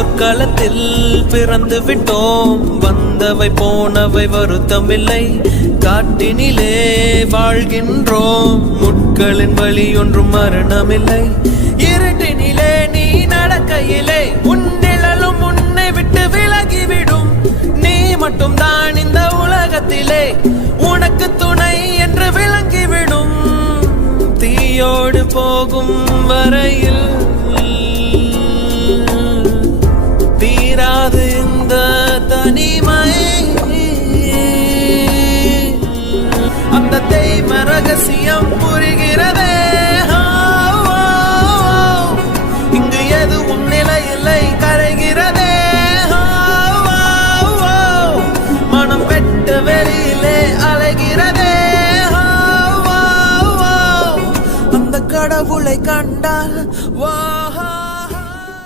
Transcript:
போர்க்களத்தில் பிறந்து விட்டோம், வந்தவை போனவை வருத்தமில்லை. காட்டினிலே வாழ்கின்றோம், முட்களின் வழி ஒன்றும் மரணமில்லை. இருட்டினிலே நீ நடக்கையிலே உன் நிழலும் உன்னை விட்டு விலகிவிடும். நீ மட்டும் தான் இந்த உலகத்திலே உனக்கு துணை என்று விளங்கிவிடும். தீயோடு போகும் வரையில் தீராது இந்த தனிமை. அந்த தெய்வ ரகசியம் புரிகிறதே. இங்கு எதுவும் நிலையில்லை, கரைகிறதே. மனம் வெட்ட வெளியிலே அலைகிறதே. அந்த கடவுளை கண்டால்